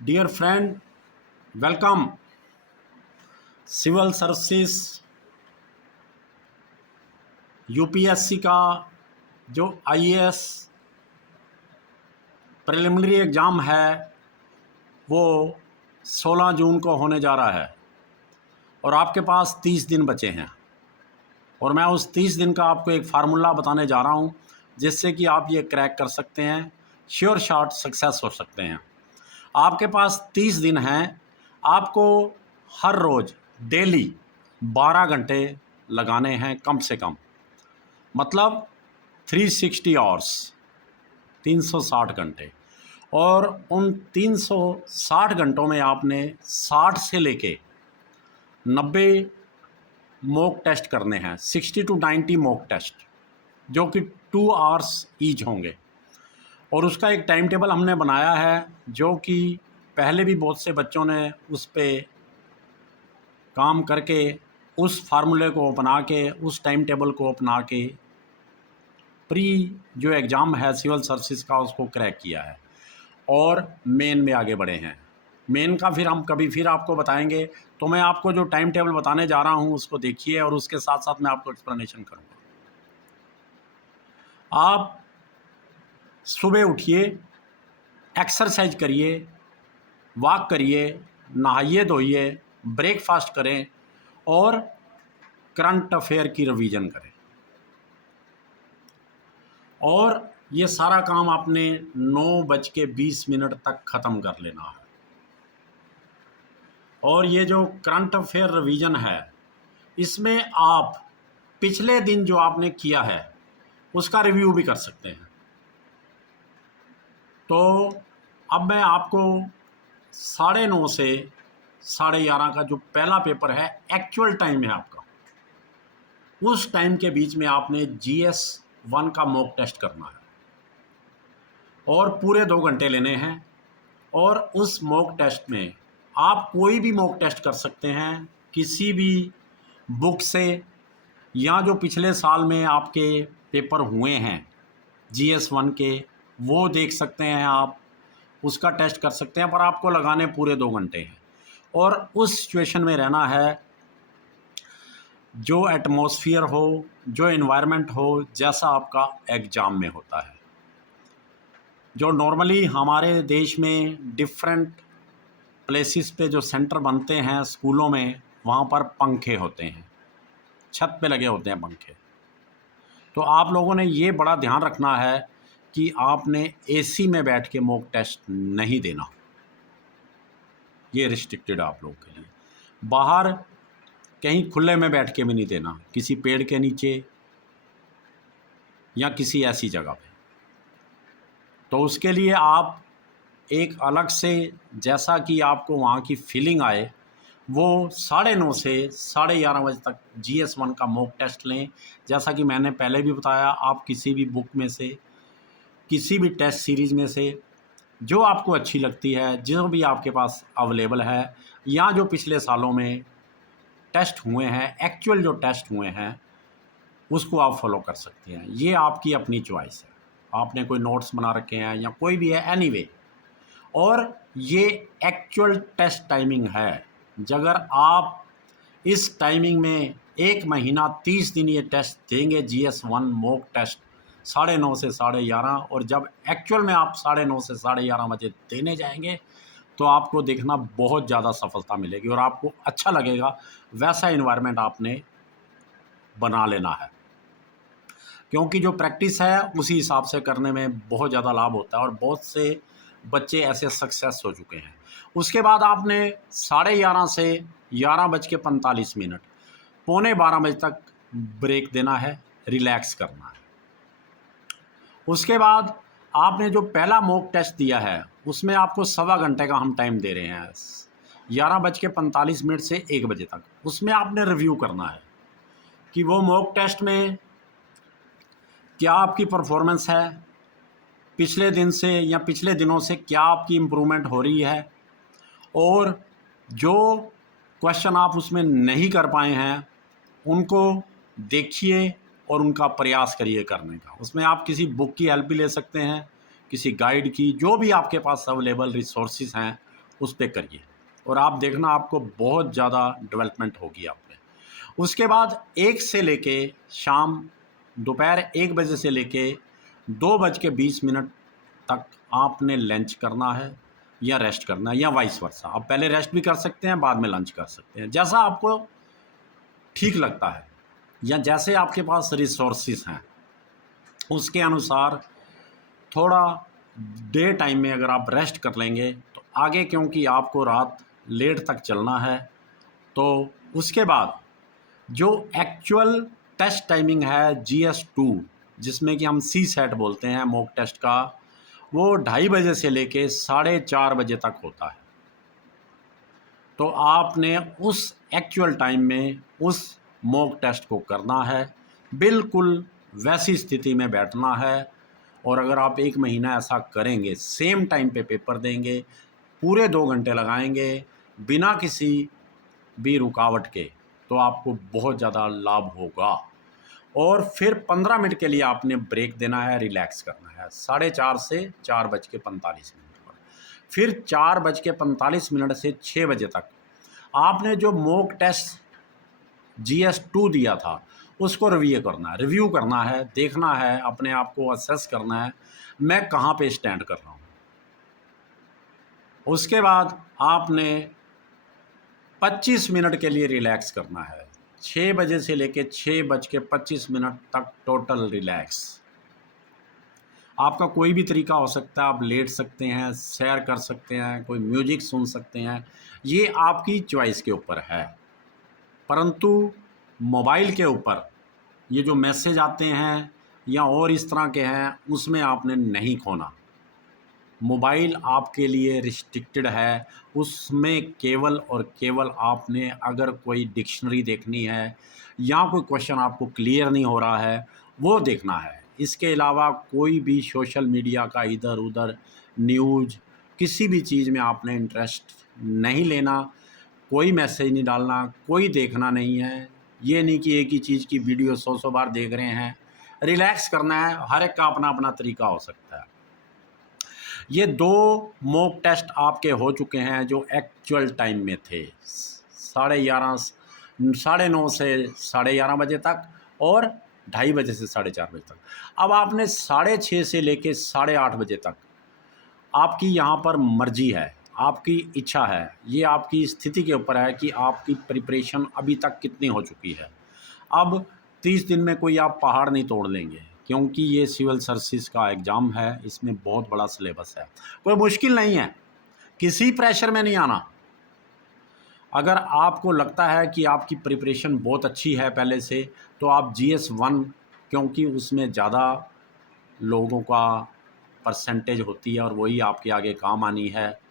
Dear friend, welcome. Civil services UPSC का जो IAS preliminary exam है वो 16 जून को होने जा रहा है और आपके पास 30 दिन बचे हैं। और मैं उस 30 दिन का आपको एक फार्मूला बताने जा रहा हूँ जिससे कि आप ये क्रैक कर सकते हैं, श्योर शॉट सक्सेस हो सकते हैं। आपके पास 30 दिन हैं। आपको हर रोज़ डेली 12 घंटे लगाने हैं कम से कम, मतलब 360 आवर्स, 360 घंटे। और उन 360 घंटों में आपने 60 से लेके 90 मॉक टेस्ट करने हैं, 60 to 90 मॉक टेस्ट, जो कि 2 आवर्स ईच होंगे। और उसका एक टाइम टेबल हमने बनाया है जो कि पहले भी बहुत से बच्चों ने उस पे काम करके, उस फार्मूले को अपना के, उस टाइम टेबल को अपना के प्री जो एग्ज़ाम है सिविल सर्विसेज का उसको क्रैक किया है और मेन में आगे बढ़े हैं। मेन का फिर हम कभी फिर आपको बताएंगे। तो मैं आपको जो टाइम टेबल बताने जा रहा हूँ उसको देखिए और उसके साथ साथ मैं आपको एक्सप्लेनेशन करूँगा। आप सुबह उठिए, एक्सरसाइज करिए, वॉक करिए, नहाइए धोइए, ब्रेकफास्ट करें और करंट अफेयर की रिवीजन करें। और ये सारा काम आपने 9:20 तक ख़त्म कर लेना है। और ये जो करंट अफेयर रिवीजन है इसमें आप पिछले दिन जो आपने किया है उसका रिव्यू भी कर सकते हैं। तो अब मैं आपको 9:30 से 11:30 का जो पहला पेपर है, एक्चुअल टाइम है आपका, उस टाइम के बीच में आपने GS 1 का मॉक टेस्ट करना है और पूरे 2 घंटे लेने हैं। और उस मॉक टेस्ट में आप कोई भी मॉक टेस्ट कर सकते हैं किसी भी बुक से, या जो पिछले साल में आपके पेपर हुए हैं GS 1 के वो देख सकते हैं, आप उसका टेस्ट कर सकते हैं, पर आपको लगाने पूरे 2 घंटे हैं। और उस सिचुएशन में रहना है जो एटमॉस्फेयर हो, जो एनवायरनमेंट हो, जैसा आपका एग्ज़ाम में होता है। जो नॉर्मली हमारे देश में डिफरेंट प्लेसेस पे जो सेंटर बनते हैं स्कूलों में, वहाँ पर पंखे होते हैं, छत पे लगे होते हैं पंखे। तो आप लोगों ने ये बड़ा ध्यान रखना है कि आपने AC में बैठ के मॉक टेस्ट नहीं देना, ये रिस्ट्रिक्टेड आप लोगों के लिए। बाहर कहीं खुले में बैठ के भी नहीं देना, किसी पेड़ के नीचे या किसी ऐसी जगह पे। तो उसके लिए आप एक अलग से, जैसा कि आपको वहाँ की फीलिंग आए, वो 9:30 से 11:30 बजे तक GS 1 का मॉक टेस्ट लें। जैसा कि मैंने पहले भी बताया, आप किसी भी बुक में से, किसी भी टेस्ट सीरीज़ में से जो आपको अच्छी लगती है, जो भी आपके पास अवेलेबल है, या जो पिछले सालों में टेस्ट हुए हैं, एक्चुअल जो टेस्ट हुए हैं, उसको आप फॉलो कर सकते हैं। ये आपकी अपनी चॉइस है, आपने कोई नोट्स बना रखे हैं या कोई भी है, एनीवे। और ये एक्चुअल टेस्ट टाइमिंग है। अगर आप इस टाइमिंग में 1 महीना 30 दिन ये टेस्ट देंगे, GS 1 मॉक टेस्ट 9:30 से 11:30, और जब एक्चुअल में आप 9:30 से 11:30 बजे देने जाएंगे तो आपको देखना बहुत ज़्यादा सफलता मिलेगी और आपको अच्छा लगेगा। वैसा इन्वायरमेंट आपने बना लेना है, क्योंकि जो प्रैक्टिस है उसी हिसाब से करने में बहुत ज़्यादा लाभ होता है और बहुत से बच्चे ऐसे सक्सेस हो चुके हैं। उसके बाद आपने 11:30 से 11:45, 11:45 बजे तक ब्रेक देना है, रिलैक्स करना है। उसके बाद आपने जो पहला मॉक टेस्ट दिया है उसमें आपको 1.25 घंटे का हम टाइम दे रहे हैं, 11:45 से 1 बजे तक। उसमें आपने रिव्यू करना है कि वो मॉक टेस्ट में क्या आपकी परफॉर्मेंस है, पिछले दिन से या पिछले दिनों से क्या आपकी इम्प्रूवमेंट हो रही है, और जो क्वेश्चन आप उसमें नहीं कर पाए हैं उनको देखिए और उनका प्रयास करिए करने का। उसमें आप किसी बुक की हेल्प भी ले सकते हैं, किसी गाइड की, जो भी आपके पास अवेलेबल रिसोर्सेज हैं उस पे करिए और आप देखना आपको बहुत ज़्यादा डेवलपमेंट होगी आप में। उसके बाद 1 से लेके शाम दोपहर 1 बजे से लेके 2:20 तक आपने लंच करना है या रेस्ट करना है या वाइस वर्सा। आप पहले रेस्ट भी कर सकते हैं, बाद में लंच कर सकते हैं, जैसा आपको ठीक लगता है या जैसे आपके पास रिसोर्सेज हैं उसके अनुसार थोड़ा डे टाइम में अगर आप रेस्ट कर लेंगे तो आगे, क्योंकि आपको रात लेट तक चलना है, तो उसके बाद जो एक्चुअल टेस्ट टाइमिंग है GS2 जिसमें कि हम सी सेट बोलते हैं मॉक टेस्ट का, वो 2:30 बजे से लेके 4:30 बजे तक होता है। तो आपने उस एक्चुअल टाइम में उस मॉक टेस्ट को करना है, बिल्कुल वैसी स्थिति में बैठना है। और अगर आप 1 महीना ऐसा करेंगे, सेम टाइम पे पेपर देंगे, पूरे 2 घंटे लगाएंगे बिना किसी भी रुकावट के, तो आपको बहुत ज़्यादा लाभ होगा। और फिर 15 मिनट के लिए आपने ब्रेक देना है, रिलैक्स करना है 4:30 से 4:45 पर। फिर 4:45 से 6 बजे तक आपने जो मॉक टेस्ट GS2 दिया था उसको रिव्यू करना है, देखना है, अपने आप को असेस करना है मैं कहाँ पे स्टैंड कर रहा हूँ। उसके बाद आपने 25 मिनट के लिए रिलैक्स करना है, 6 बजे से लेके 6:25 तक टोटल रिलैक्स। आपका कोई भी तरीका हो सकता है, आप लेट सकते हैं, सैर कर सकते हैं, कोई म्यूजिक सुन सकते हैं, ये आपकी चॉइस के ऊपर है। परंतु मोबाइल के ऊपर ये जो मैसेज आते हैं या और इस तरह के हैं उसमें आपने नहीं खोना। मोबाइल आपके लिए रिस्ट्रिक्टेड है, उसमें केवल और केवल आपने अगर कोई डिक्शनरी देखनी है या कोई क्वेश्चन आपको क्लियर नहीं हो रहा है वो देखना है। इसके अलावा कोई भी सोशल मीडिया का इधर उधर न्यूज़ किसी भी चीज़ में आपने इंटरेस्ट नहीं लेना, कोई मैसेज नहीं डालना, कोई देखना नहीं है। ये नहीं कि एक ही चीज़ की वीडियो 100 बार देख रहे हैं, रिलैक्स करना है। हर एक का अपना अपना तरीका हो सकता है। ये 2 मॉक टेस्ट आपके हो चुके हैं जो एक्चुअल टाइम में थे, 9:30 से 11:30 तक और 2:30 से 4:30 तक। अब आपने 6:30 से लेके 8:30 बजे तक आपकी यहाँ पर मर्जी है, आपकी इच्छा है, ये आपकी स्थिति के ऊपर है कि आपकी प्रिपरेशन अभी तक कितनी हो चुकी है। अब 30 दिन में कोई आप पहाड़ नहीं तोड़ लेंगे, क्योंकि ये सिविल सर्विसेज का एग्ज़ाम है, इसमें बहुत बड़ा सिलेबस है, कोई मुश्किल नहीं है, किसी प्रेशर में नहीं आना। अगर आपको लगता है कि आपकी प्रिपरेशन बहुत अच्छी है पहले से, तो आप GS1, क्योंकि उसमें ज़्यादा लोगों का परसेंटेज होती है और वही आपके आगे काम आनी है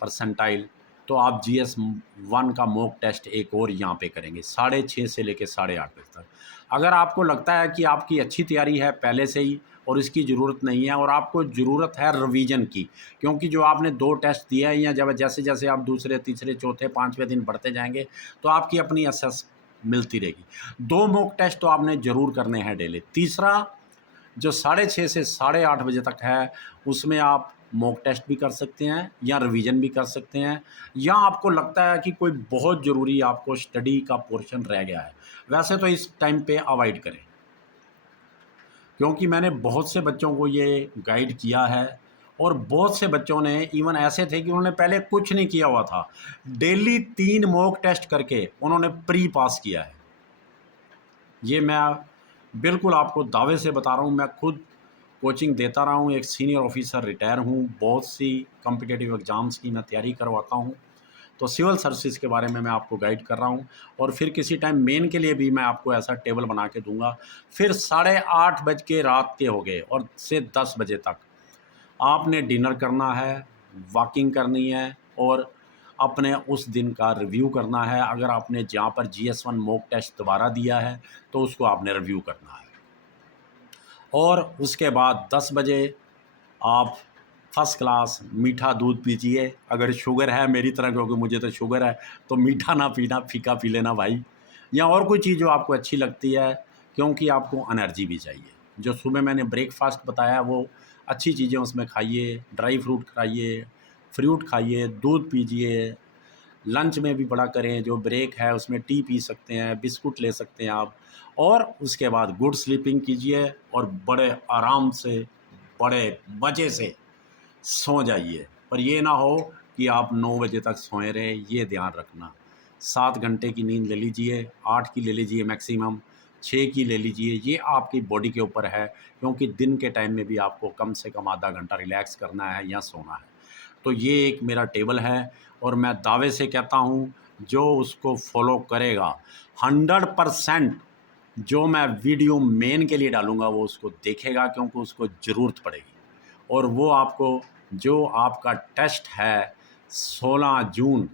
परसेंटाइल, तो आप GS1 का मॉक टेस्ट एक और यहाँ पे करेंगे 6:30 से लेकर 8:30 बजे तक। अगर आपको लगता है कि आपकी अच्छी तैयारी है पहले से ही और इसकी ज़रूरत नहीं है और आपको ज़रूरत है रिवीजन की, क्योंकि जो आपने 2 टेस्ट दिए हैं या जब जैसे जैसे आप दूसरे तीसरे चौथे 5वें दिन बढ़ते जाएंगे तो आपकी अपनी असेस मिलती रहेगी। 2 मॉक टेस्ट तो आपने ज़रूर करने हैं डेली। तीसरा जो 6:30 से 8:30 बजे तक है उसमें आप मॉक टेस्ट भी कर सकते हैं या रिवीजन भी कर सकते हैं, या आपको लगता है कि कोई बहुत ज़रूरी आपको स्टडी का पोर्शन रह गया है, वैसे तो इस टाइम पे अवॉइड करें। क्योंकि मैंने बहुत से बच्चों को ये गाइड किया है और बहुत से बच्चों ने इवन ऐसे थे कि उन्होंने पहले कुछ नहीं किया हुआ था, डेली 3 मॉक टेस्ट करके उन्होंने प्री पास किया है। ये मैं बिल्कुल आपको दावे से बता रहा हूँ, मैं खुद कोचिंग देता रहा हूँ, एक सीनियर ऑफिसर रिटायर हूँ, बहुत सी कॉम्पिटिटिव एग्ज़ाम्स की मैं तैयारी करवाता हूँ, तो सिविल सर्विसेज के बारे में मैं आपको गाइड कर रहा हूँ। और फिर किसी टाइम मेन के लिए भी मैं आपको ऐसा टेबल बना के दूंगा। फिर 8:30 बज के रात के हो गए और से 10 बजे तक आपने डिनर करना है, वॉकिंग करनी है और अपने उस दिन का रिव्यू करना है। अगर आपने जहाँ पर GS1 मॉक टेस्ट दोबारा दिया है तो उसको आपने रिव्यू करना है। और उसके बाद 10 बजे आप फर्स्ट क्लास मीठा दूध पीजिए। अगर शुगर है मेरी तरह, क्योंकि मुझे तो शुगर है, तो मीठा ना पीना, फीका पी लेना भाई, या और कोई चीज़ जो आपको अच्छी लगती है, क्योंकि आपको एनर्जी भी चाहिए। जो सुबह मैंने ब्रेकफास्ट बताया वो अच्छी चीज़ें उसमें खाइए, ड्राई फ्रूट खाइए, फ्रूट खाइए, दूध पीजिए, लंच में भी बड़ा करें, जो ब्रेक है उसमें टी पी सकते हैं, बिस्कुट ले सकते हैं आप, और उसके बाद गुड स्लीपिंग कीजिए और बड़े आराम से, बड़े मज़े से सो जाइए। पर ये ना हो कि आप 9 बजे तक सोए रहें, ये ध्यान रखना। 7 घंटे की नींद ले लीजिए, 8 की ले लीजिए मैक्सिमम, 6 की ले लीजिए, ये आपकी बॉडी के ऊपर है, क्योंकि दिन के टाइम में भी आपको कम से कम आधा घंटा रिलैक्स करना है या सोना है। तो ये एक मेरा टेबल है और मैं दावे से कहता हूँ, जो उसको फॉलो करेगा 100% जो मैं वीडियो मेन के लिए डालूँगा वो उसको देखेगा, क्योंकि उसको ज़रूरत पड़ेगी। और वो आपको, जो आपका टेस्ट है 16 जून,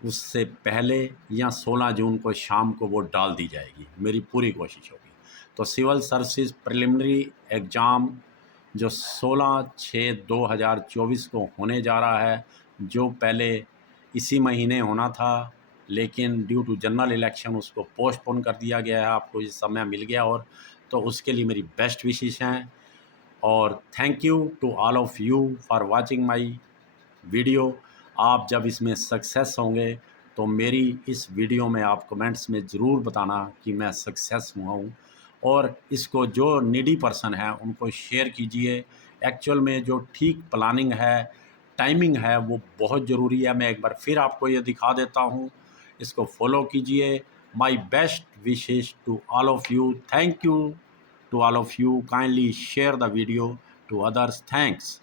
उससे पहले या 16 जून को शाम को वो डाल दी जाएगी, मेरी पूरी कोशिश होगी। तो सिविल सर्विसेज प्रिलिमिनरी एग्ज़ाम जो 16/6/2024 को होने जा रहा है, जो पहले इसी महीने होना था, लेकिन ड्यू टू जनरल इलेक्शन उसको पोस्टपोन कर दिया गया है, आपको ये समय मिल गया। और तो उसके लिए मेरी बेस्ट विशेष हैं, और thank you to all of you for watching my video. आप जब इसमें सक्सेस होंगे तो मेरी इस वीडियो में आप कमेंट्स में ज़रूर बताना कि मैं सक्सेस हुआ हूँ, और इसको जो नीडी पर्सन है उनको शेयर कीजिए। एक्चुअल में जो ठीक प्लानिंग है, टाइमिंग है, वो बहुत ज़रूरी है। मैं एक बार फिर आपको ये दिखा देता हूँ, इसको फॉलो कीजिए। My best wishes to all of you, thank you to all of you, kindly share the video to others, thanks।